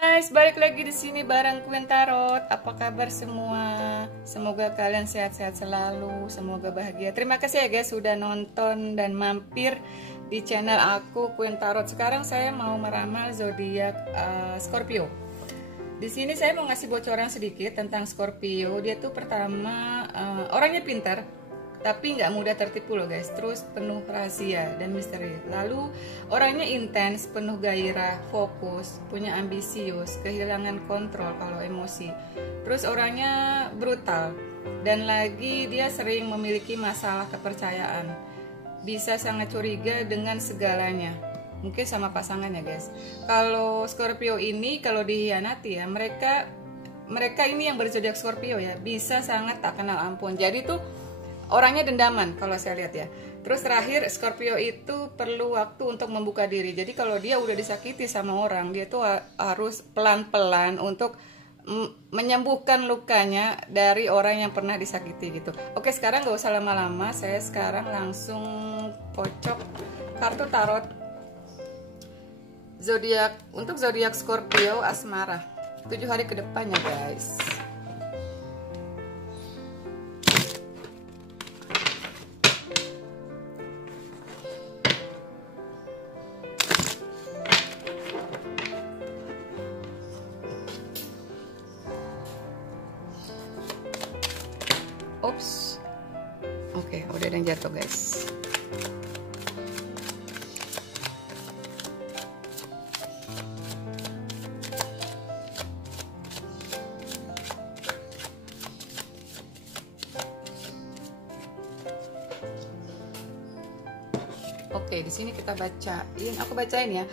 Guys, balik lagi di sini bareng Queen Tarot. Apa kabar semua? Semoga kalian sehat-sehat selalu, semoga bahagia. Terima kasih ya guys sudah nonton dan mampir di channel aku Queen Tarot. Sekarang saya mau meramal zodiak Scorpio. Di sini saya mau ngasih bocoran sedikit tentang Scorpio. Dia tuh pertama orangnya pintar, tapi nggak mudah tertipu loh guys. Terus penuh rahasia dan misteri. Lalu orangnya intens, penuh gairah, fokus, punya ambisius, kehilangan kontrol kalau emosi. Terus orangnya brutal, dan lagi dia sering memiliki masalah kepercayaan. Bisa sangat curiga dengan segalanya. Mungkin sama pasangannya guys. Kalau Scorpio ini kalau dihianati ya, mereka ini yang berzodiak Scorpio ya, bisa sangat tak kenal ampun. Jadi tuh orangnya dendaman kalau saya lihat ya. Terus terakhir Scorpio itu perlu waktu untuk membuka diri. Jadi kalau dia udah disakiti sama orang, dia tuh harus pelan-pelan untuk menyembuhkan lukanya dari orang yang pernah disakiti gitu. Oke, sekarang gak usah lama-lama, saya sekarang langsung kocok kartu tarot zodiak untuk zodiak Scorpio asmara 7 hari ke depannya guys. Ops. Oke, udah ada yang jatuh guys. Oke, di sini kita bacain. Aku bacain ya.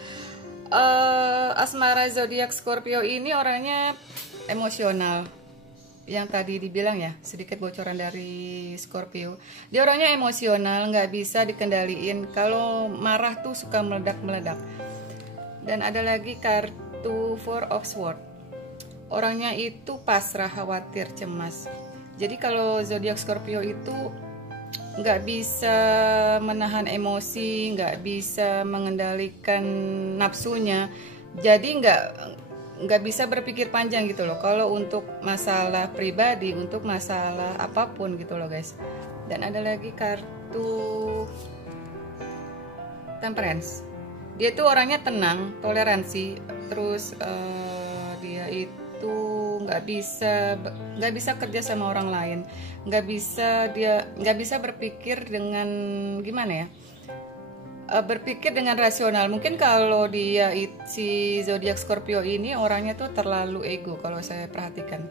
Asmara zodiak Scorpio ini orangnya emosional. Yang tadi dibilang ya, sedikit bocoran dari Scorpio. Dia orangnya emosional, nggak bisa dikendaliin. Kalau marah tuh suka meledak-meledak. Dan ada lagi kartu Four of Swords. Orangnya itu pasrah, khawatir, cemas. Jadi kalau zodiak Scorpio itu nggak bisa menahan emosi, nggak bisa mengendalikan nafsunya. Jadi nggak bisa berpikir panjang gitu loh kalau untuk masalah pribadi, untuk masalah apapun gitu loh guys. Dan ada lagi kartu Temperance. Dia tuh orangnya tenang, toleransi, terus dia itu nggak bisa kerja sama orang lain, nggak bisa berpikir dengan gimana ya, berpikir dengan rasional. Mungkin kalau dia si zodiak Scorpio ini orangnya tuh terlalu ego kalau saya perhatikan.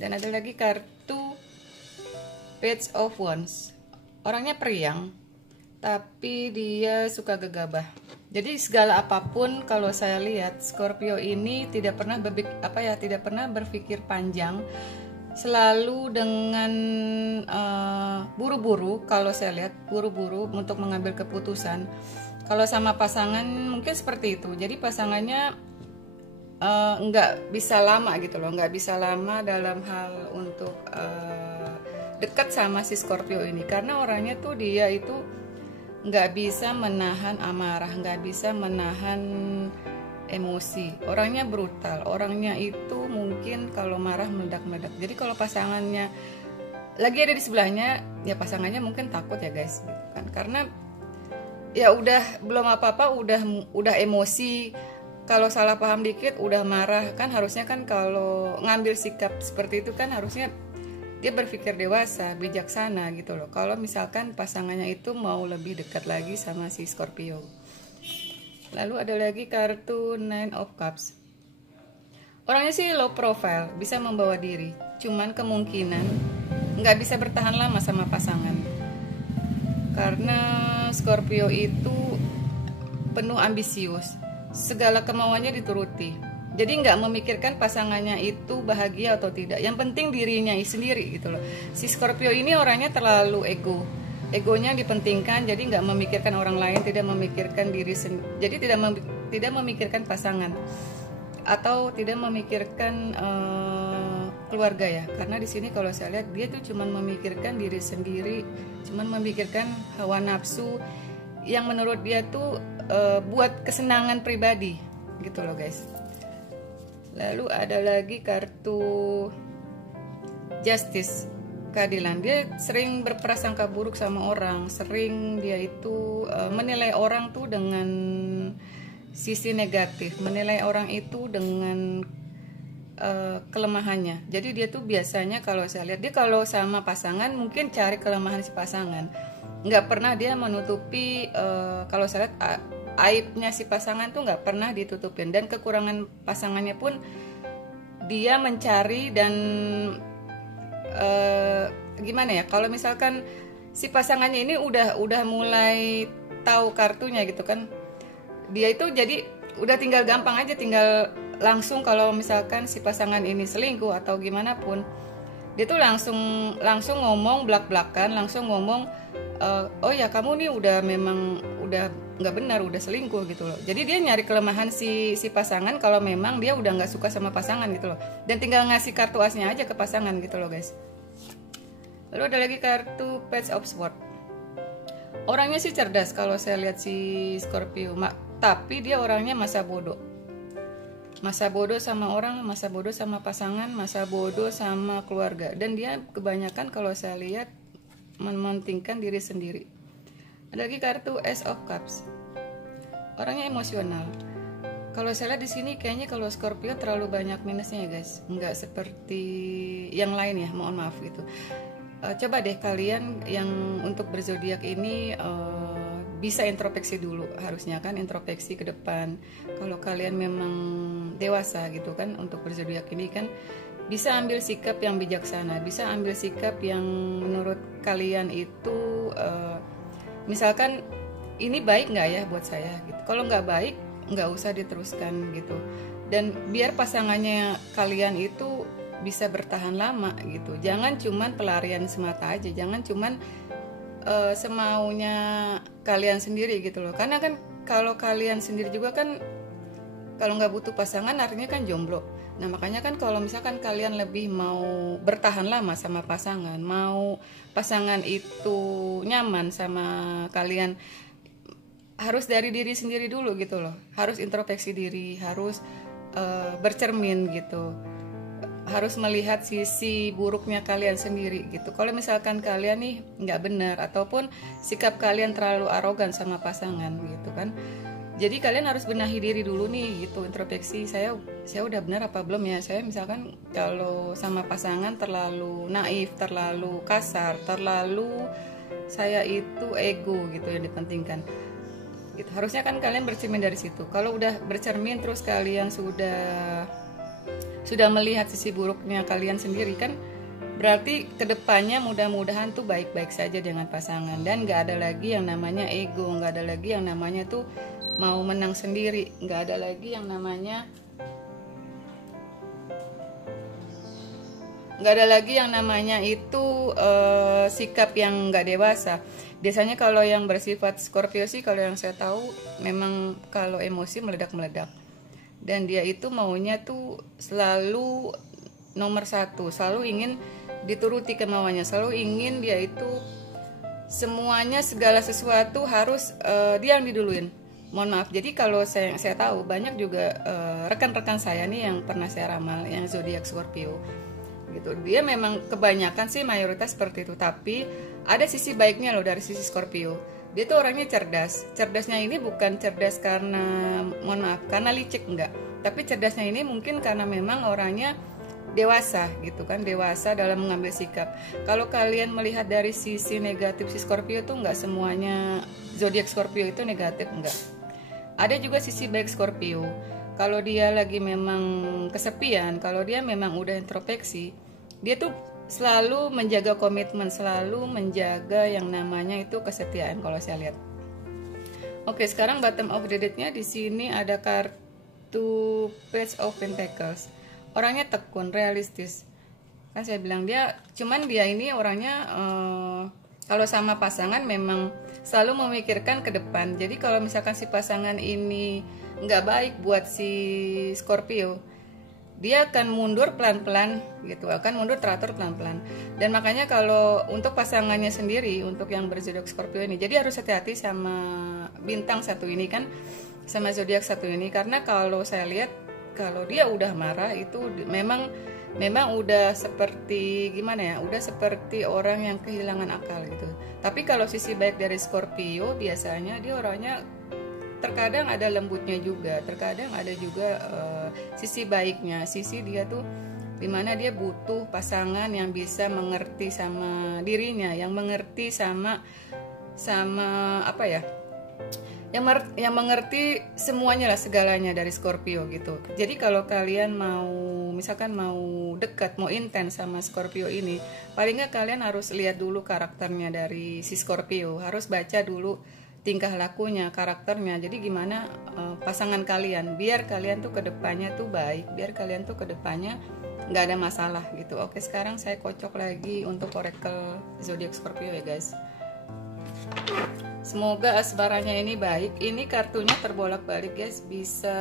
Dan ada lagi kartu Page of Wands. Orangnya periang, tapi dia suka gegabah. Jadi segala apapun kalau saya lihat Scorpio ini tidak pernah berpikir panjang. Selalu dengan buru-buru, kalau saya lihat buru-buru untuk mengambil keputusan. Kalau sama pasangan mungkin seperti itu. Jadi pasangannya nggak bisa lama gitu loh, nggak bisa lama dalam hal untuk dekat sama si Scorpio ini, karena orangnya tuh dia itu nggak bisa menahan amarah, nggak bisa menahan emosi. Orangnya brutal, orangnya itu mungkin kalau marah meledak-meledak. Jadi kalau pasangannya lagi ada di sebelahnya, ya pasangannya mungkin takut ya guys, kan? Karena ya udah belum apa-apa udah emosi. Kalau salah paham dikit udah marah, kan harusnya kan kalau ngambil sikap seperti itu kan harusnya dia berpikir dewasa, bijaksana gitu loh. Kalau misalkan pasangannya itu mau lebih dekat lagi sama si Scorpio. Lalu ada lagi kartu Nine of Cups. Orangnya sih low profile, bisa membawa diri, cuman kemungkinan nggak bisa bertahan lama sama pasangan. Karena Scorpio itu penuh ambisius, segala kemauannya dituruti. Jadi nggak memikirkan pasangannya itu bahagia atau tidak. Yang penting dirinya sendiri gitu loh. Si Scorpio ini orangnya terlalu ego. Egonya dipentingkan, jadi nggak memikirkan orang lain, tidak memikirkan diri sendiri, jadi tidak memikirkan pasangan atau tidak memikirkan keluarga ya. Karena di sini kalau saya lihat dia tuh cuma memikirkan diri sendiri, cuma memikirkan hawa nafsu yang menurut dia tuh buat kesenangan pribadi gitu loh guys. Lalu ada lagi kartu Justice, keadilan. Dia sering berprasangka buruk sama orang, sering dia itu menilai orang tuh dengan sisi negatif, menilai orang itu dengan kelemahannya. Jadi dia tuh biasanya kalau saya lihat, dia kalau sama pasangan mungkin cari kelemahan si pasangan, nggak pernah dia menutupi. Kalau saya lihat aibnya si pasangan tuh nggak pernah ditutupin, dan kekurangan pasangannya pun dia mencari. Dan gimana ya, kalau misalkan si pasangannya ini udah mulai tahu kartunya gitu kan, dia itu jadi udah tinggal gampang aja, tinggal langsung kalau misalkan si pasangan ini selingkuh atau gimana pun, dia tuh langsung ngomong belak-belakan, langsung ngomong oh ya kamu nih memang udah nggak benar, udah selingkuh gitu loh. Jadi dia nyari kelemahan si pasangan kalau memang dia udah nggak suka sama pasangan gitu loh, dan tinggal ngasih kartu asnya aja ke pasangan gitu loh guys. Lalu ada lagi kartu Page of Swords. Orangnya sih cerdas kalau saya lihat si Scorpio, tapi dia orangnya masa bodoh sama orang, masa bodoh sama pasangan, masa bodoh sama keluarga, dan dia kebanyakan kalau saya lihat mementingkan diri sendiri. Ada lagi kartu Ace of Cups. Orangnya emosional. Kalau saya lihat di sini kayaknya kalau Scorpio terlalu banyak minusnya ya guys, nggak seperti yang lain ya, mohon maaf gitu. Coba deh kalian yang untuk berzodiak ini bisa introspeksi dulu, harusnya kan introspeksi ke depan. Kalau kalian memang dewasa gitu kan, untuk berzodiak ini kan bisa ambil sikap yang bijaksana, bisa ambil sikap yang menurut kalian itu misalkan ini baik nggak ya buat saya gitu. Kalau nggak baik nggak usah diteruskan gitu, dan biar pasangannya kalian itu bisa bertahan lama gitu. Jangan cuman pelarian semata aja, jangan cuman semaunya kalian sendiri gitu loh. Karena kan kalau kalian sendiri juga kan, kalau nggak butuh pasangan artinya kan jomblo. Nah makanya kan kalau misalkan kalian lebih mau bertahan lama sama pasangan, mau pasangan itu nyaman sama kalian, harus dari diri sendiri dulu gitu loh. Harus introspeksi diri, harus bercermin gitu, harus melihat sisi buruknya kalian sendiri gitu. Kalau misalkan kalian nih nggak benar, ataupun sikap kalian terlalu arogan sama pasangan gitu kan, jadi kalian harus benahi diri dulu nih gitu, introspeksi. Saya udah benar apa belum ya? Saya misalkan kalau sama pasangan terlalu naif, terlalu kasar, terlalu saya itu ego gitu yang dipentingkan gitu. Harusnya kan kalian bercermin dari situ. Kalau udah bercermin terus kalian sudah melihat sisi buruknya kalian sendiri kan, berarti kedepannya mudah-mudahan tuh baik-baik saja dengan pasangan, dan gak ada lagi yang namanya ego, gak ada lagi yang namanya tuh mau menang sendiri, gak ada lagi yang namanya itu sikap yang gak dewasa. Biasanya kalau yang bersifat Scorpio sih, kalau yang saya tahu memang kalau emosi meledak-meledak, dan dia itu maunya tuh selalu nomor satu, selalu ingin dituruti kemauannya, selalu ingin dia itu semuanya, segala sesuatu harus dia yang diduluin. Mohon maaf, jadi kalau saya tahu banyak juga rekan-rekan saya nih yang pernah saya ramal yang zodiak Scorpio gitu, dia memang kebanyakan sih mayoritas seperti itu, tapi ada sisi baiknya loh dari sisi Scorpio. Dia tuh orangnya cerdas. Cerdasnya ini bukan cerdas karena, mohon maaf, karena licik, enggak. Tapi cerdasnya ini mungkin karena memang orangnya dewasa gitu kan, dewasa dalam mengambil sikap. Kalau kalian melihat dari sisi negatif si Scorpio tuh enggak semuanya zodiak Scorpio itu negatif, enggak. Ada juga sisi baik Scorpio. Kalau dia lagi memang kesepian, kalau dia memang udah introspeksi, dia tuh selalu menjaga komitmen, selalu menjaga yang namanya itu kesetiaan kalau saya lihat. Oke, sekarang bottom of the deck-nya di sini ada kartu Page of Pentacles. Orangnya tekun, realistis. Kan saya bilang dia ini orangnya kalau sama pasangan memang selalu memikirkan ke depan. Jadi kalau misalkan si pasangan ini nggak baik buat si Scorpio, dia akan mundur pelan-pelan gitu, akan mundur teratur pelan-pelan. Dan makanya kalau untuk pasangannya sendiri, untuk yang berzodiak Scorpio ini, jadi harus hati-hati sama bintang satu ini kan, sama zodiak satu ini, karena kalau saya lihat kalau dia udah marah itu memang udah seperti gimana ya, udah seperti orang yang kehilangan akal gitu. Tapi kalau sisi baik dari Scorpio, biasanya dia orangnya terkadang ada lembutnya juga, terkadang ada juga sisi baiknya, sisi dia tuh dimana dia butuh pasangan yang bisa mengerti sama dirinya, yang mengerti sama apa ya, yang mengerti semuanya lah, segalanya dari Scorpio gitu. Jadi kalau kalian misalkan mau dekat, mau intens sama Scorpio ini, paling nggak kalian harus lihat dulu karakternya dari si Scorpio, harus baca dulu tingkah lakunya, karakternya. Jadi gimana pasangan kalian, biar kalian tuh kedepannya tuh baik, biar kalian tuh kedepannya nggak ada masalah gitu. Oke, sekarang saya kocok lagi untuk oracle zodiak Scorpio ya guys. Semoga asmaranya ini baik. Ini kartunya terbolak-balik guys, bisa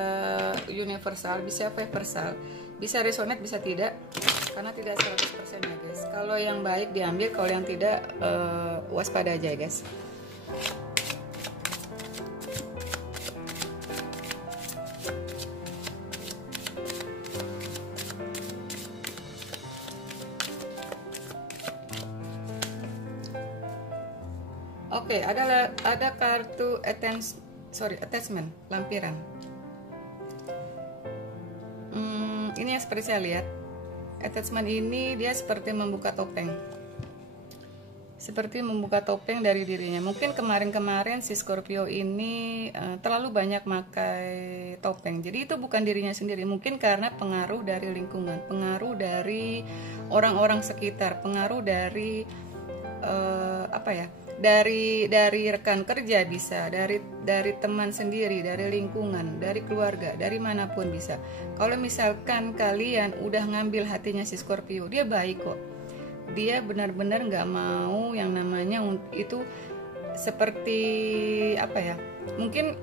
universal, bisa universal, bisa resonate, bisa tidak, karena tidak 100% ya guys. Kalau yang baik diambil, kalau yang tidak waspada aja ya guys. Oke, ada kartu attachment, lampiran. Ini yang seperti saya lihat, attachment ini dia seperti membuka topeng. Seperti membuka topeng dari dirinya. Mungkin kemarin-kemarin si Scorpio ini terlalu banyak pakai topeng. Jadi itu bukan dirinya sendiri. Mungkin karena pengaruh dari lingkungan, pengaruh dari orang-orang sekitar, pengaruh dari dari rekan kerja bisa, dari teman sendiri, dari lingkungan, dari keluarga, dari manapun bisa. Kalau misalkan kalian udah ngambil hatinya si Scorpio, dia baik kok. Dia benar-benar nggak mau yang namanya itu seperti mungkin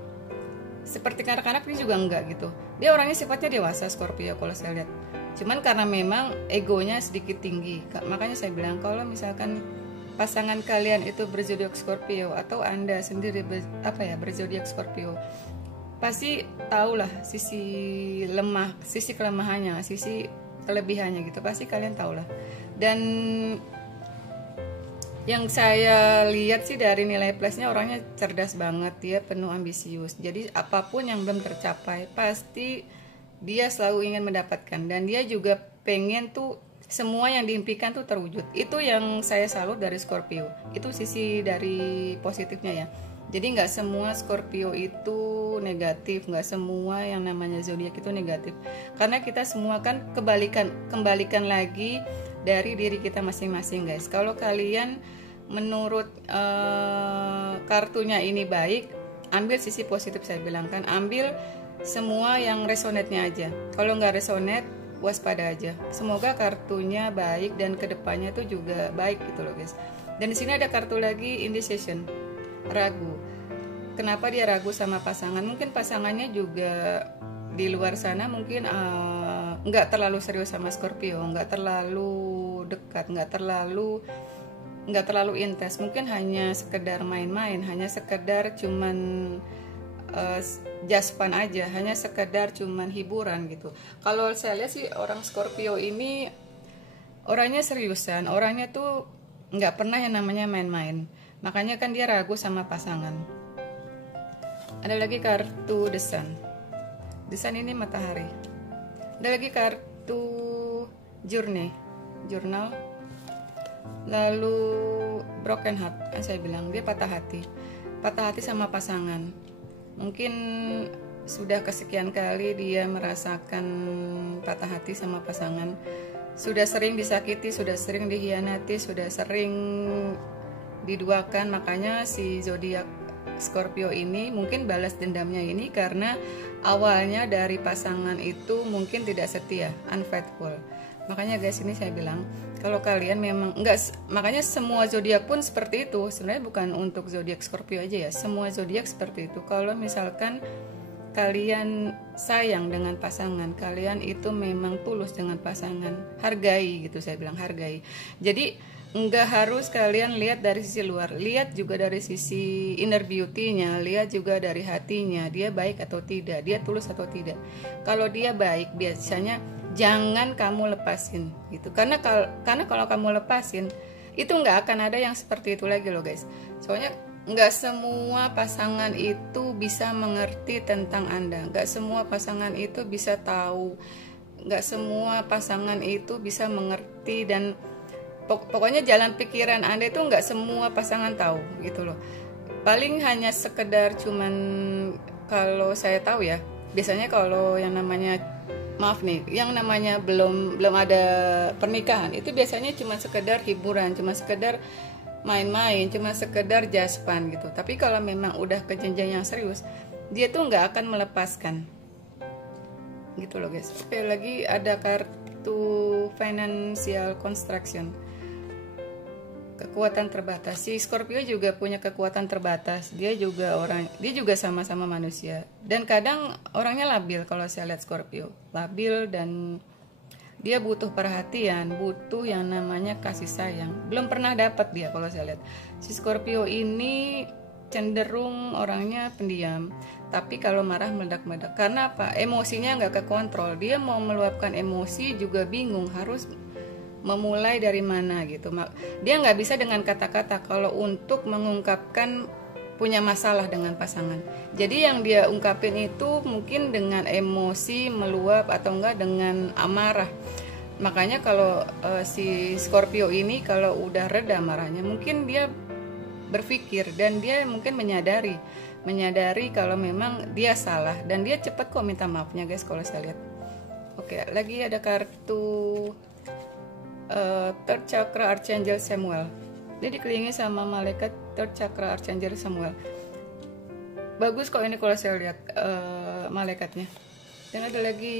seperti kanak-kanak, dia juga enggak gitu. Dia orangnya sifatnya dewasa Scorpio kalau saya lihat. Cuman karena memang egonya sedikit tinggi, makanya saya bilang kalau misalkan pasangan kalian itu berzodiak Scorpio atau Anda sendiri berzodiak Scorpio, pasti tahulah sisi lemah, sisi kelemahannya, sisi kelebihannya gitu, pasti kalian tahulah. Dan yang saya lihat sih dari nilai plusnya, orangnya cerdas banget, dia penuh ambisius. Jadi apapun yang belum tercapai pasti dia selalu ingin mendapatkan, dan dia juga pengen tuh semua yang diimpikan tuh terwujud. Itu yang saya salut dari Scorpio. Itu sisi dari positifnya ya. Jadi nggak semua Scorpio itu negatif, nggak semua yang namanya zodiak itu negatif. Karena kita semua kan kembalikan lagi dari diri kita masing-masing guys. Kalau kalian menurut kartunya ini baik, ambil sisi positif saya bilang kan, ambil semua yang resonate-nya aja. Kalau nggak resonate, waspada aja. Semoga kartunya baik dan kedepannya tuh juga baik gitu loh guys. Dan di sini ada kartu lagi, indecision, ragu. Kenapa dia ragu sama pasangan? Mungkin pasangannya juga di luar sana mungkin nggak terlalu serius sama Scorpio, nggak terlalu dekat, nggak terlalu intens. Mungkin hanya sekedar main-main, hanya sekedar cuman just fun aja, hanya sekedar cuman hiburan gitu. Kalau saya lihat sih orang Scorpio ini orangnya seriusan, orangnya tuh nggak pernah yang namanya main-main. Makanya kan dia ragu sama pasangan. Ada lagi kartu The Sun. The Sun ini matahari. Ada lagi kartu journal. Lalu broken heart, kan saya bilang dia patah hati sama pasangan. Mungkin sudah kesekian kali dia merasakan patah hati sama pasangan. Sudah sering disakiti, sudah sering dihianati, sudah sering diduakan. Makanya si zodiak Scorpio ini mungkin balas dendamnya ini karena awalnya dari pasangan itu mungkin tidak setia, unfaithful. Makanya guys, ini saya bilang kalau kalian memang makanya semua zodiak pun seperti itu. Sebenarnya bukan untuk zodiak Scorpio aja ya, semua zodiak seperti itu. Kalau misalkan kalian sayang dengan pasangan, kalian itu memang tulus dengan pasangan, hargai gitu, saya bilang hargai. Jadi nggak harus kalian lihat dari sisi luar, lihat juga dari sisi inner beauty-nya, lihat juga dari hatinya, dia baik atau tidak, dia tulus atau tidak. Kalau dia baik, biasanya jangan kamu lepasin gitu, karena kalau kamu lepasin itu nggak akan ada yang seperti itu lagi loh guys. Soalnya nggak semua pasangan itu bisa mengerti tentang Anda, nggak semua pasangan itu bisa tahu, nggak semua pasangan itu bisa mengerti, dan pokoknya jalan pikiran Anda itu nggak semua pasangan tahu gitu loh. Paling hanya sekedar cuman, kalau saya tahu ya, biasanya kalau yang namanya, maaf nih, yang namanya belum ada pernikahan itu biasanya cuma sekedar hiburan, cuma sekedar main-main, cuma sekedar jaspan gitu. Tapi kalau memang udah ke jenjang yang serius, dia tuh nggak akan melepaskan gitu loh guys. Oke, lagi ada kartu financial construction, kekuatan terbatas. Si Scorpio juga punya kekuatan terbatas. Dia juga sama-sama manusia. Dan kadang orangnya labil, kalau saya lihat Scorpio. Labil, dan dia butuh perhatian, butuh yang namanya kasih sayang. Belum pernah dapat dia kalau saya lihat. Si Scorpio ini cenderung orangnya pendiam. Tapi kalau marah meledak-meledak. Karena apa? Emosinya nggak kekontrol. Dia mau meluapkan emosi juga bingung harus memulai dari mana gitu. Dia nggak bisa dengan kata-kata kalau untuk mengungkapkan punya masalah dengan pasangan. Jadi yang dia ungkapin itu mungkin dengan emosi meluap atau enggak dengan amarah. Makanya kalau si Scorpio ini kalau udah reda marahnya, mungkin dia berpikir dan dia mungkin menyadari kalau memang dia salah, dan dia cepat kok minta maafnya guys kalau saya lihat. Oke, lagi ada kartu third chakra Archangel Samuel. Dia dikelilingi sama malaikat third chakra Archangel Samuel. Bagus kok ini kalau saya lihat malaikatnya. Dan ada lagi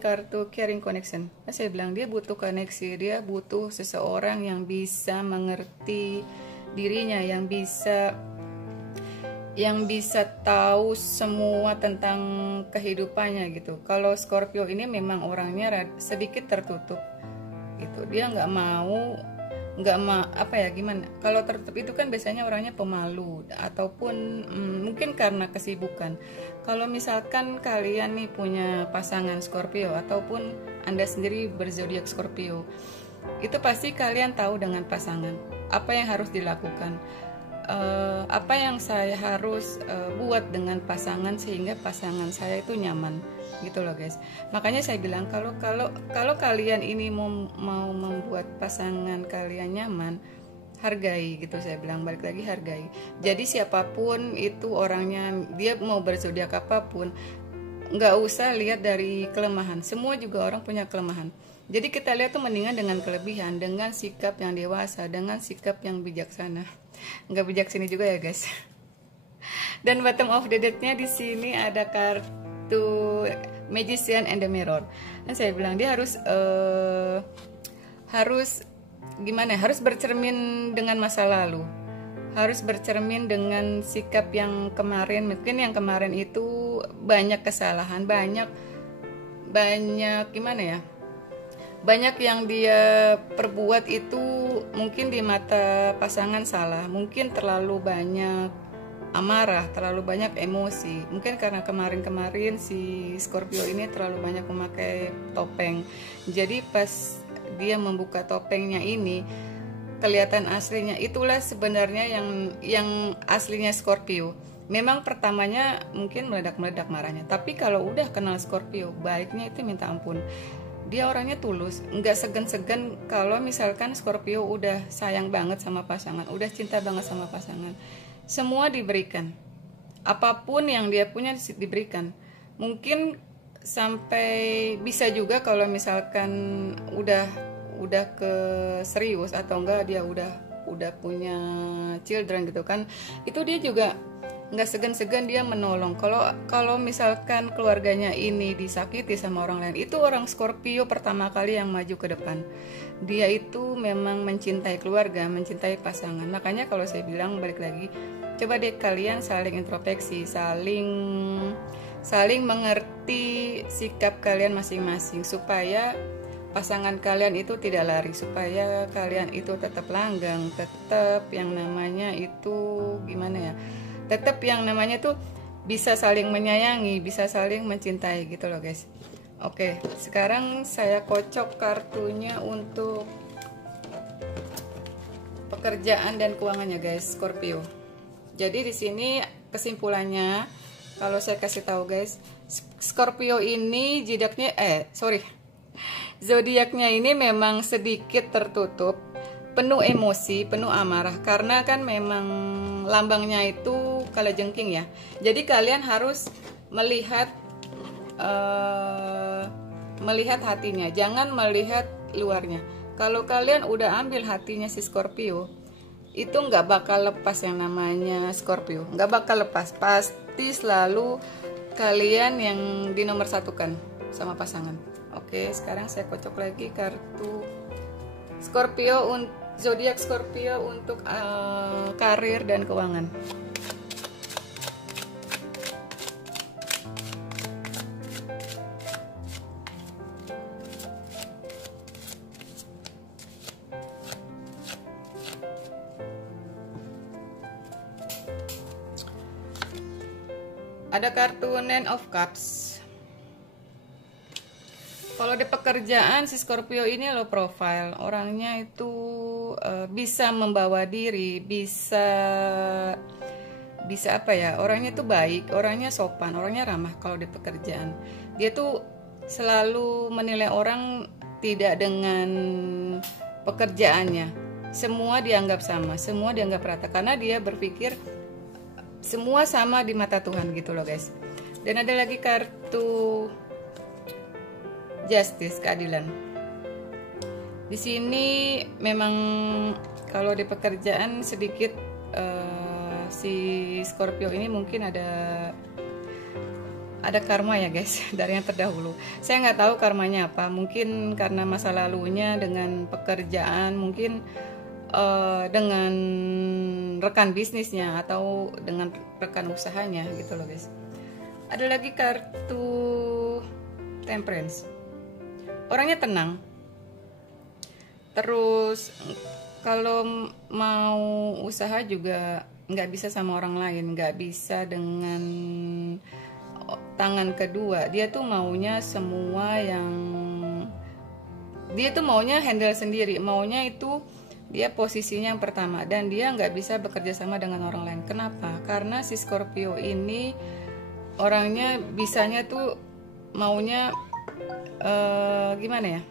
kartu caring connection. Saya bilang dia butuh koneksi, dia butuh seseorang yang bisa mengerti dirinya, yang bisa tahu semua tentang kehidupannya gitu. Kalau Scorpio ini memang orangnya sedikit tertutup gitu. Dia nggak mau apa ya, gimana, kalau tertutup itu kan biasanya orangnya pemalu ataupun mungkin karena kesibukan. Kalau misalkan kalian nih punya pasangan Scorpio ataupun Anda sendiri berzodiak Scorpio, itu pasti kalian tahu dengan pasangan apa yang harus dilakukan, apa yang saya harus buat dengan pasangan sehingga pasangan saya itu nyaman gitu loh guys. Makanya saya bilang kalau kalian ini mau membuat pasangan kalian nyaman, hargai gitu. Saya bilang balik lagi, hargai. Jadi siapapun itu orangnya, dia mau berzodiak apapun, nggak usah lihat dari kelemahan. Semua juga orang punya kelemahan. Jadi kita lihat tuh mendingan dengan kelebihan, dengan sikap yang dewasa, dengan sikap yang bijaksana. Nggak bijaksana juga ya guys. Dan bottom of the deck-nya di sini ada kartu Magician and the Mirror. Dan saya bilang dia harus gimana? Harus bercermin dengan masa lalu. Harus bercermin dengan sikap yang kemarin. Mungkin yang kemarin itu banyak kesalahan, banyak gimana ya? Banyak yang dia perbuat itu mungkin di mata pasangan salah, mungkin terlalu banyak amarah, terlalu banyak emosi. Mungkin karena kemarin-kemarin si Scorpio ini terlalu banyak memakai topeng. Jadi pas dia membuka topengnya ini, kelihatan aslinya. Itulah sebenarnya yang aslinya Scorpio. Memang pertamanya mungkin meledak-meledak marahnya, tapi kalau udah kenal Scorpio, baiknya itu minta ampun. Dia orangnya tulus, nggak segan-segan. Kalau misalkan Scorpio udah sayang banget sama pasangan, udah cinta banget sama pasangan, semua diberikan, apapun yang dia punya diberikan. Mungkin sampai bisa juga kalau misalkan udah ke serius atau enggak dia udah punya children gitu kan, itu dia juga nggak segan-segan dia menolong. Kalau misalkan keluarganya ini disakiti sama orang lain, itu orang Scorpio pertama kali yang maju ke depan. Dia itu memang mencintai keluarga, mencintai pasangan. Makanya kalau saya bilang balik lagi, coba deh kalian saling introspeksi, saling mengerti sikap kalian masing-masing supaya pasangan kalian itu tidak lari, supaya kalian itu tetap langgeng, tetap yang namanya itu gimana ya, tetap yang namanya tuh bisa saling menyayangi, bisa saling mencintai gitu loh guys. Oke, sekarang saya kocok kartunya untuk pekerjaan dan keuangannya guys, Scorpio. Jadi di sini kesimpulannya, kalau saya kasih tahu guys, Scorpio ini zodiaknya ini memang sedikit tertutup, penuh emosi, penuh amarah, karena kan memang lambangnya itu kalajengking ya. Jadi kalian harus melihat hatinya, jangan melihat luarnya. Kalau kalian udah ambil hatinya si Scorpio, itu nggak bakal lepas yang namanya Scorpio, nggak bakal lepas, pasti selalu kalian yang dinomorsatukan sama pasangan. Oke, sekarang saya kocok lagi kartu Scorpio, zodiak Scorpio untuk karir dan keuangan. Ada kartu Nine of Cups. Kalau di pekerjaan si Scorpio ini low profile, orangnya itu bisa membawa diri, bisa apa ya, orangnya itu baik, orangnya sopan, orangnya ramah. Kalau di pekerjaan dia tuh selalu menilai orang tidak dengan pekerjaannya, semua dianggap sama, semua dianggap rata, karena dia berpikir semua sama di mata Tuhan gitu loh guys. Dan ada lagi kartu Justice, keadilan. Di sini memang kalau di pekerjaan sedikit si Scorpio ini mungkin ada karma ya guys dari yang terdahulu. Saya nggak tahu karmanya apa. Mungkin karena masa lalunya dengan pekerjaan, mungkin dengan rekan bisnisnya atau dengan rekan usahanya gitu loh guys. Ada lagi kartu Temperance. Orangnya tenang. Terus kalau mau usaha juga nggak bisa sama orang lain, nggak bisa dengan tangan kedua. Dia tuh maunya handle sendiri, maunya itu dia posisinya yang pertama, dan dia nggak bisa bekerja sama dengan orang lain. Kenapa? Karena si Scorpio ini orangnya bisanya tuh maunya gimana ya,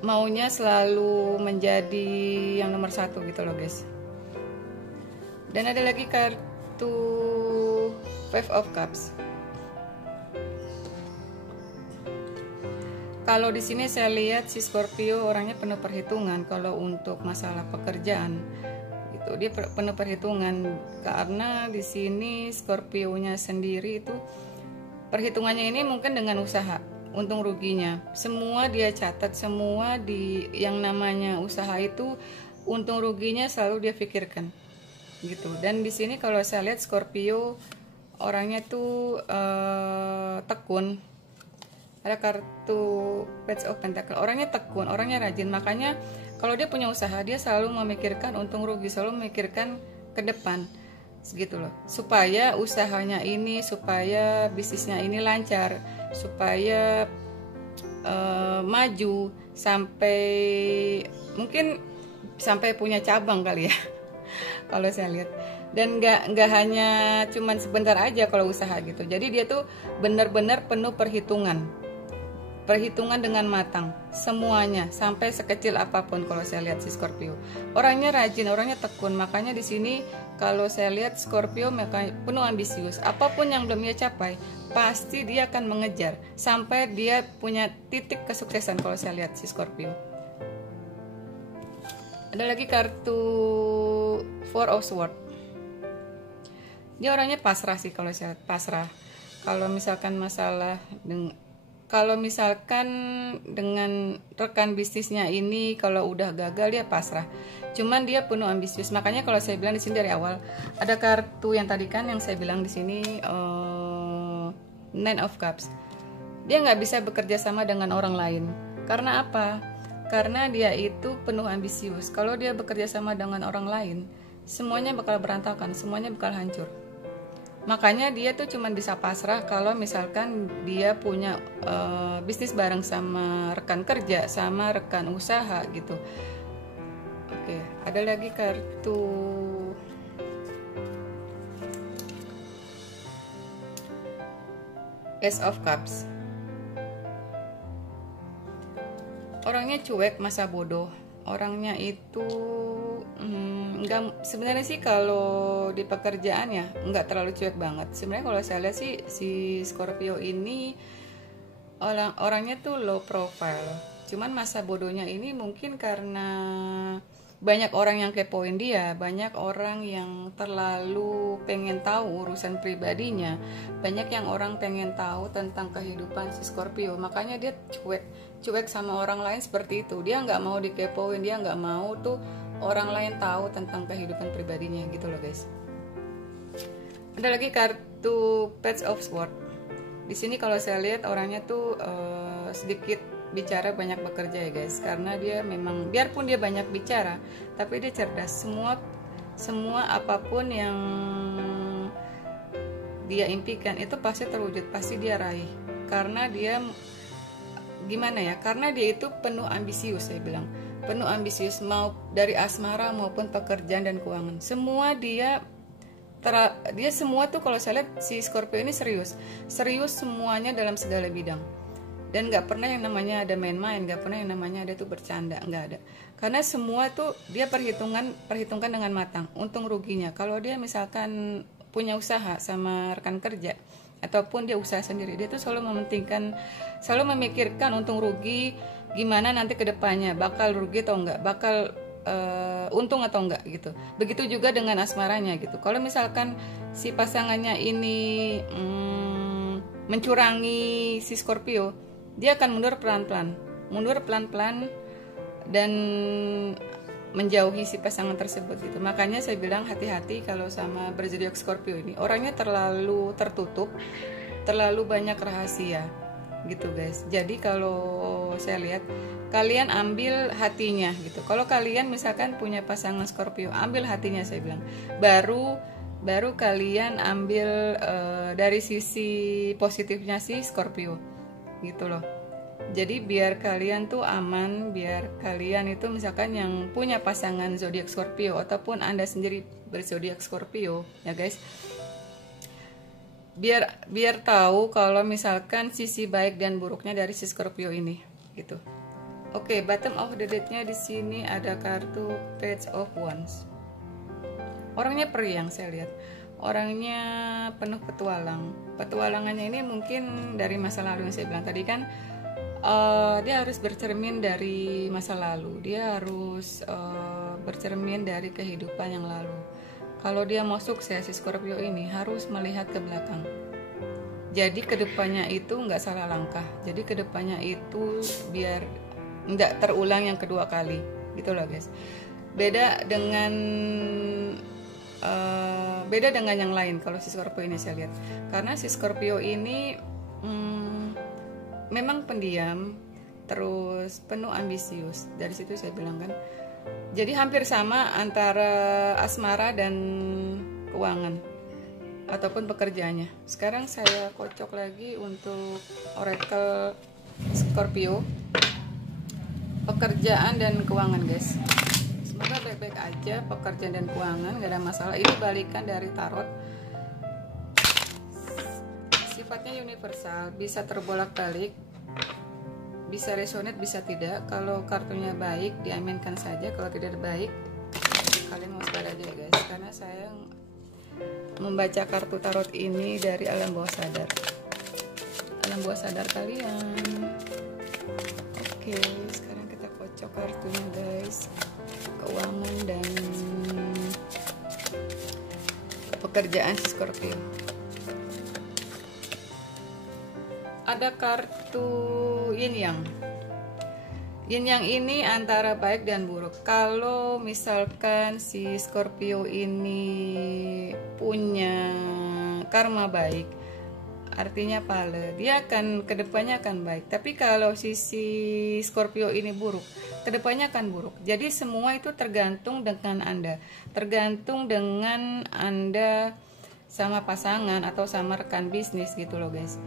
maunya selalu menjadi yang nomor satu gitu loh guys. Dan ada lagi kartu Five of Cups. Kalau di sini saya lihat si Scorpio orangnya penuh perhitungan. Kalau untuk masalah pekerjaan itu dia penuh perhitungan, karena di sini Scorpio-nya sendiri itu perhitungannya ini mungkin dengan usaha, untung ruginya semua dia catat, semua di yang namanya usaha itu untung ruginya selalu dia pikirkan gitu. Dan di sini kalau saya lihat Scorpio orangnya tuh tekun. Ada kartu Page of Pentacle, orangnya tekun, orangnya rajin. Makanya kalau dia punya usaha, dia selalu memikirkan untung rugi, selalu memikirkan ke depan segitu loh, supaya usahanya ini, supaya bisnisnya ini lancar, supaya maju sampai mungkin sampai punya cabang kali ya kalau saya lihat. Dan nggak hanya cuman sebentar aja kalau usaha gitu. Jadi dia tuh benar-benar penuh perhitungan dengan matang semuanya, sampai sekecil apapun. Kalau saya lihat si Scorpio orangnya rajin, orangnya tekun. Makanya di sini kalau saya lihat Scorpio penuh ambisius, apapun yang belum dia capai pasti dia akan mengejar sampai dia punya titik kesuksesan. Kalau saya lihat si Scorpio. Ada lagi kartu Four of Swords. Dia orangnya pasrah sih, kalau saya lihat pasrah. Kalau misalkan dengan rekan bisnisnya ini kalau udah gagal dia pasrah. Cuman dia penuh ambisius. Makanya kalau saya bilang di sini dari awal ada kartu yang tadi kan yang saya bilang di sini Nine of Cups. Dia nggak bisa bekerja sama dengan orang lain. Karena apa? Karena dia itu penuh ambisius. Kalau dia bekerja sama dengan orang lain, semuanya bakal berantakan, semuanya bakal hancur. Makanya dia tuh cuman bisa pasrah kalau misalkan dia punya bisnis bareng sama rekan kerja, sama rekan usaha gitu. Oke, ada lagi kartu Ace of Cups. Orangnya cuek, masa bodoh. Orangnya itu sebenarnya sih kalau di pekerjaan ya nggak terlalu cuek banget. Sebenarnya kalau saya lihat sih si Scorpio ini orangnya tuh low profile. Cuman masa bodohnya ini mungkin karena banyak orang yang kepoin dia, banyak orang yang terlalu pengen tahu urusan pribadinya, banyak yang orang pengen tahu tentang kehidupan si Scorpio. Makanya dia cuek sama orang lain seperti itu. Dia nggak mau dikepoin, dia nggak mau tuh orang lain tahu tentang kehidupan pribadinya gitu loh guys. Ada lagi kartu Page of Swords. Di sini kalau saya lihat orangnya tuh sedikit bicara, banyak bekerja ya guys, karena dia memang biarpun dia banyak bicara tapi dia cerdas. Semua apapun yang dia impikan itu pasti terwujud, pasti dia raih, karena dia gimana ya, karena dia itu penuh ambisius. Saya bilang penuh ambisius, mau dari asmara maupun pekerjaan dan keuangan, semua dia semua tuh kalau saya lihat si Scorpio ini serius semuanya dalam segala bidang. Dan nggak pernah yang namanya ada main-main, nggak pernah yang namanya ada tuh bercanda, nggak ada. Karena semua tuh dia perhitungkan dengan matang, untung ruginya. Kalau dia misalkan punya usaha sama rekan kerja, ataupun dia usaha sendiri, dia tuh selalu memikirkan untung rugi, gimana nanti kedepannya, bakal rugi atau enggak, bakal untung atau enggak gitu. Begitu juga dengan asmaranya gitu. Kalau misalkan si pasangannya ini mencurangi si Scorpio, dia akan mundur pelan-pelan dan menjauhi si pasangan tersebut gitu. Makanya saya bilang hati-hati kalau sama berzodiak Scorpio ini. Orangnya terlalu tertutup, terlalu banyak rahasia gitu guys. Jadi kalau saya lihat kalian ambil hatinya gitu. Kalau kalian misalkan punya pasangan Scorpio, ambil hatinya saya bilang. Baru kalian ambil dari sisi positifnya si Scorpio gitu loh. Jadi biar kalian tuh aman, biar kalian itu misalkan yang punya pasangan zodiak Scorpio ataupun Anda sendiri berzodiak Scorpio ya guys, biar tahu kalau misalkan sisi baik dan buruknya dari si Scorpio ini gitu. Oke, bottom of the deck-nya di sini ada kartu Page of Wands. Orangnya periang saya lihat. Orangnya penuh petualangannya ini mungkin dari masa lalu yang saya bilang tadi kan. Dia harus bercermin dari masa lalu, dia harus bercermin dari kehidupan yang lalu. Kalau dia mau sukses si Scorpio ini harus melihat ke belakang, jadi kedepannya itu nggak salah langkah, jadi kedepannya itu biar nggak terulang yang kedua kali gitu loh guys. Beda dengan yang lain kalau si Scorpio ini saya lihat, karena si Scorpio ini memang pendiam, terus penuh ambisius. Dari situ saya bilang kan, jadi hampir sama antara asmara dan keuangan ataupun pekerjaannya. Sekarang saya kocok lagi untuk Oracle Scorpio, pekerjaan dan keuangan guys. Semoga baik-baik aja pekerjaan dan keuangan, gak ada masalah. Ini balikan dari tarot. Sifatnya universal, bisa terbolak-balik, bisa resonate, bisa tidak. Kalau kartunya baik diaminkan saja, kalau tidak baik kalian waspada aja ya guys, karena saya membaca kartu tarot ini dari alam bawah sadar kalian. Oke, sekarang kita kocok kartunya guys, keuangan dan pekerjaan si Scorpio. Ada kartu yin yang ini antara baik dan buruk. Kalau misalkan si Scorpio ini punya karma baik, artinya pale, dia akan kedepannya akan baik. Tapi kalau sisi Scorpio ini buruk, kedepannya akan buruk. Jadi semua itu tergantung dengan Anda, tergantung dengan Anda sama pasangan atau sama rekan bisnis gitu loh guys.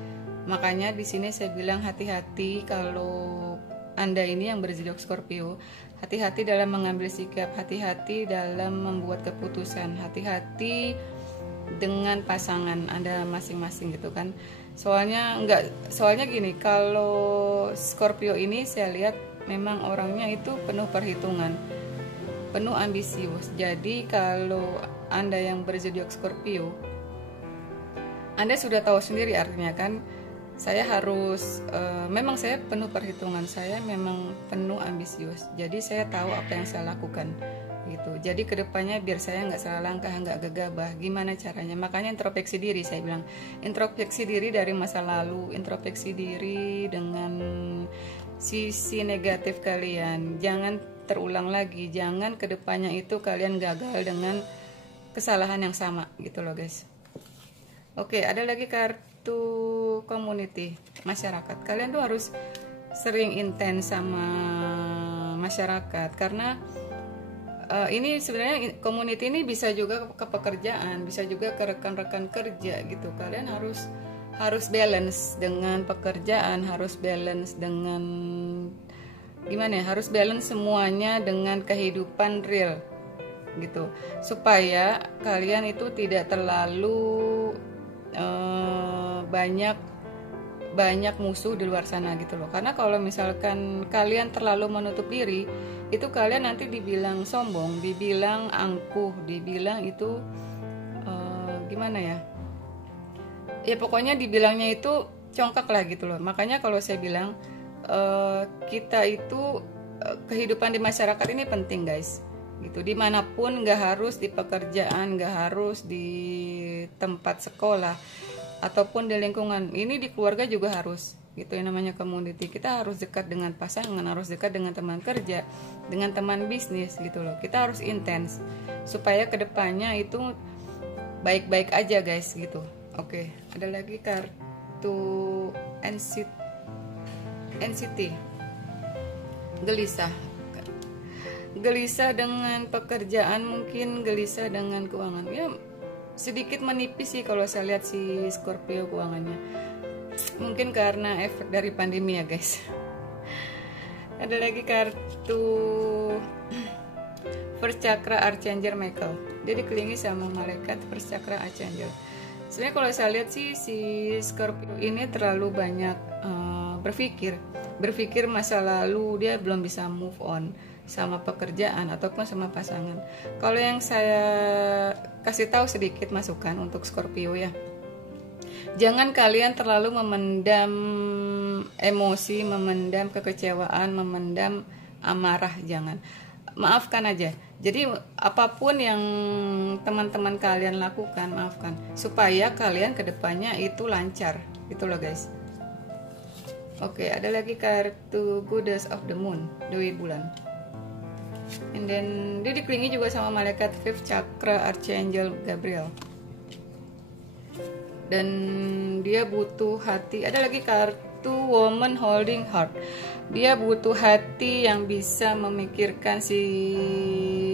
Makanya di sini saya bilang hati-hati kalau Anda ini yang berzodiak Scorpio, hati-hati dalam mengambil sikap, hati-hati dalam membuat keputusan, hati-hati dengan pasangan Anda masing-masing gitu kan. Soalnya gini, kalau Scorpio ini saya lihat memang orangnya itu penuh perhitungan, penuh ambisius. Jadi kalau Anda yang berzodiak Scorpio, Anda sudah tahu sendiri artinya kan, saya harus memang saya penuh perhitungan, saya memang penuh ambisius. Jadi saya tahu apa yang saya lakukan gitu. Jadi kedepannya biar saya nggak salah langkah, nggak gegabah. Gimana caranya? Makanya introspeksi diri, saya bilang introspeksi diri dari masa lalu, introspeksi diri dengan sisi negatif kalian. Jangan terulang lagi, jangan kedepannya itu kalian gagal dengan kesalahan yang sama gitu loh guys. Oke, ada lagi kartu community, masyarakat. Kalian tuh harus sering intens sama masyarakat karena ini sebenarnya community ini bisa juga ke pekerjaan, bisa juga ke rekan-rekan kerja gitu. Kalian harus balance dengan pekerjaan, harus balance dengan gimana ya? Harus balance semuanya dengan kehidupan real gitu. Supaya kalian itu tidak terlalu banyak musuh di luar sana gitu loh. Karena kalau misalkan kalian terlalu menutup diri, itu kalian nanti dibilang sombong, dibilang angkuh, dibilang itu gimana ya? Ya pokoknya dibilangnya itu congkak lah gitu loh. Makanya kalau saya bilang kita itu kehidupan di masyarakat ini penting guys. Gitu. Dimanapun, nggak harus di pekerjaan, nggak harus di tempat sekolah ataupun di lingkungan. Ini di keluarga juga harus. Gitu yang namanya community. Kita harus dekat dengan pasangan, harus dekat dengan teman kerja, dengan teman bisnis gitu loh. Kita harus intens supaya kedepannya itu baik-baik aja guys gitu. Oke, ada lagi kartu NCT, gelisah dengan pekerjaan, mungkin gelisah dengan keuangan. Ya sedikit menipis sih kalau saya lihat si Scorpio keuangannya. Mungkin karena efek dari pandemi ya guys. Ada lagi kartu First Chakra Archangel Michael. Dia dikelilingi sama malaikat First Chakra Archangel. Sebenarnya kalau saya lihat sih si Scorpio ini terlalu banyak berpikir masa lalu, dia belum bisa move on sama pekerjaan ataupun sama pasangan. Kalau yang saya kasih tahu sedikit masukan untuk Scorpio ya, jangan kalian terlalu memendam emosi, memendam kekecewaan, memendam amarah, jangan. Maafkan aja. Jadi apapun yang teman-teman kalian lakukan, maafkan supaya kalian kedepannya itu lancar gitu loh guys. Oke, ada lagi kartu Goddess of the Moon, Dewi Bulan. And then dia dikelilingi juga sama malaikat Fifth Chakra Archangel Gabriel. Dan dia butuh hati. Ada lagi kartu Woman Holding Heart. Dia butuh hati yang bisa memikirkan si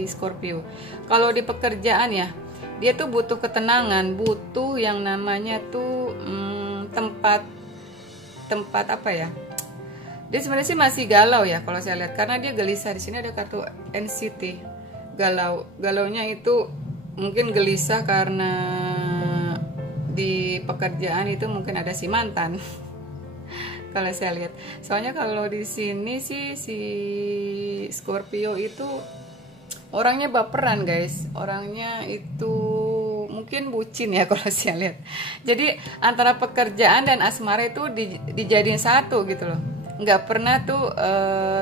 Scorpio. Kalau di pekerjaan ya, dia tuh butuh ketenangan, butuh yang namanya tuh tempat apa ya? Dia sebenarnya sih masih galau ya kalau saya lihat, karena dia gelisah. Di sini ada kartu NCT, galaunya itu mungkin gelisah karena di pekerjaan itu mungkin ada si mantan. Kalau saya lihat, soalnya kalau di sini sih si Scorpio itu orangnya baperan guys, orangnya itu mungkin bucin ya kalau saya lihat. Jadi antara pekerjaan dan asmara itu dijadiin satu gitu loh. Nggak pernah tuh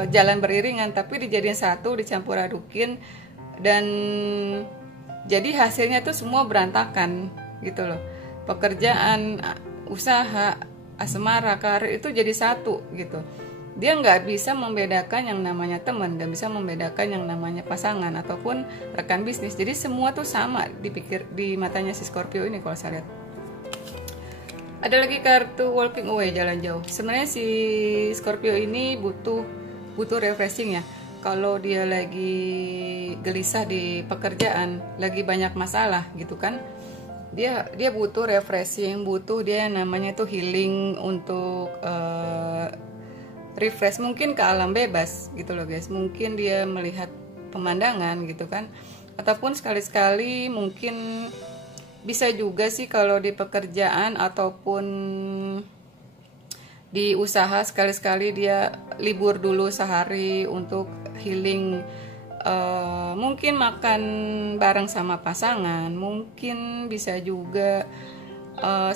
jalan beriringan, tapi dijadiin satu, dicampur adukin, dan jadi hasilnya tuh semua berantakan gitu loh. Pekerjaan, usaha, asmara, karir itu jadi satu gitu. Dia nggak bisa membedakan yang namanya teman, dan bisa membedakan yang namanya pasangan ataupun rekan bisnis. Jadi semua tuh sama di matanya si Scorpio ini kalau saya lihat. Ada lagi kartu walking away, jalan jauh. Sebenarnya si Scorpio ini butuh refreshing ya. Kalau dia lagi gelisah di pekerjaan, lagi banyak masalah gitu kan, dia butuh refreshing, butuh dia yang namanya tuh healing untuk refresh, mungkin ke alam bebas gitu loh guys. Mungkin dia melihat pemandangan gitu kan, ataupun sekali-sekali mungkin bisa juga sih kalau di pekerjaan ataupun di usaha, sekali-sekali dia libur dulu sehari untuk healing. Mungkin makan bareng sama pasangan, mungkin bisa juga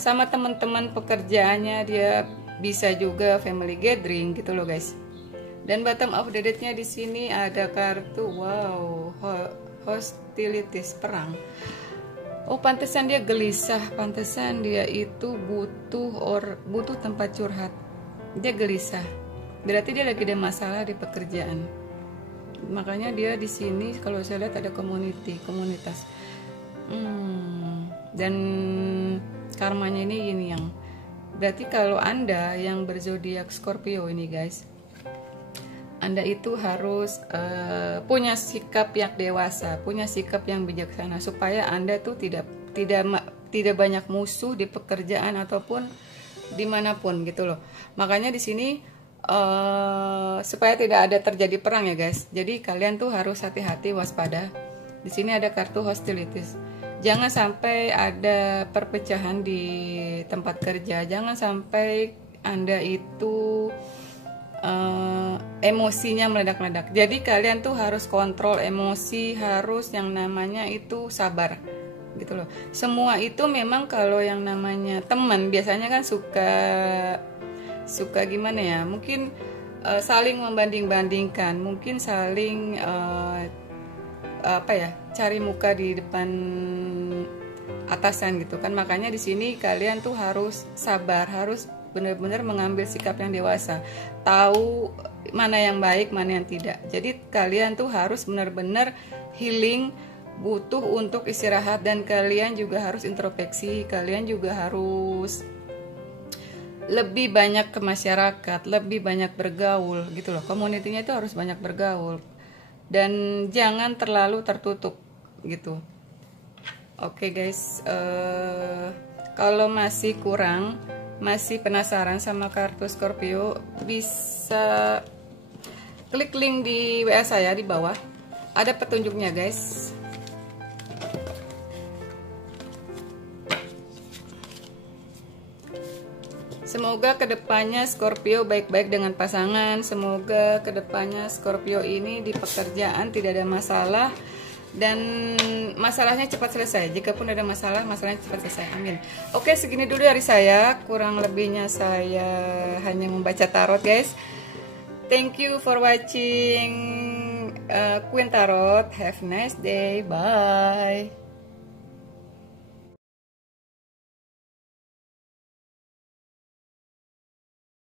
sama teman-teman pekerjaannya, dia bisa juga family gathering gitu loh guys. Dan bottom of the deck-nya di sini ada kartu wow, hostilities, perang. Oh, pantesan dia gelisah, pantesan dia itu butuh tempat curhat. Dia gelisah. Berarti dia lagi ada masalah di pekerjaan. Makanya dia di sini kalau saya lihat ada komunitas. Dan karmanya ini yin yang. Berarti kalau Anda yang berzodiak Scorpio ini guys, Anda itu harus punya sikap yang dewasa, punya sikap yang bijaksana supaya Anda tuh tidak banyak musuh di pekerjaan ataupun dimanapun gitu loh. Makanya di sini supaya tidak ada terjadi perang ya guys. Jadi kalian tuh harus hati-hati, waspada. Di sini ada kartu hostilities. Jangan sampai ada perpecahan di tempat kerja. Jangan sampai Anda itu emosinya meledak-ledak. Jadi kalian tuh harus kontrol emosi, harus yang namanya itu sabar gitu loh. Semua itu memang kalau yang namanya teman biasanya kan suka gimana ya, mungkin saling membanding-bandingkan, mungkin saling cari muka di depan atasan gitu kan. Makanya di sini kalian tuh harus sabar, harus benar-benar mengambil sikap yang dewasa, tahu mana yang baik, mana yang tidak. Jadi kalian tuh harus benar-benar healing, butuh untuk istirahat, dan kalian juga harus introspeksi, kalian juga harus lebih banyak ke masyarakat, lebih banyak bergaul gitu loh. Komunitinya itu harus banyak bergaul dan jangan terlalu tertutup gitu. Oke guys, kalau masih kurang, masih penasaran sama kartu Scorpio, bisa klik link di WA saya di bawah, ada petunjuknya guys. Semoga kedepannya Scorpio baik-baik dengan pasangan. Semoga kedepannya Scorpio ini di pekerjaan tidak ada masalah dan masalahnya cepat selesai. Jikapun ada masalah, masalahnya cepat selesai. Amin. Oke, segini dulu dari saya. Kurang lebihnya saya hanya membaca tarot, guys. Thank you for watching Queen Tarot. Have a nice day. Bye.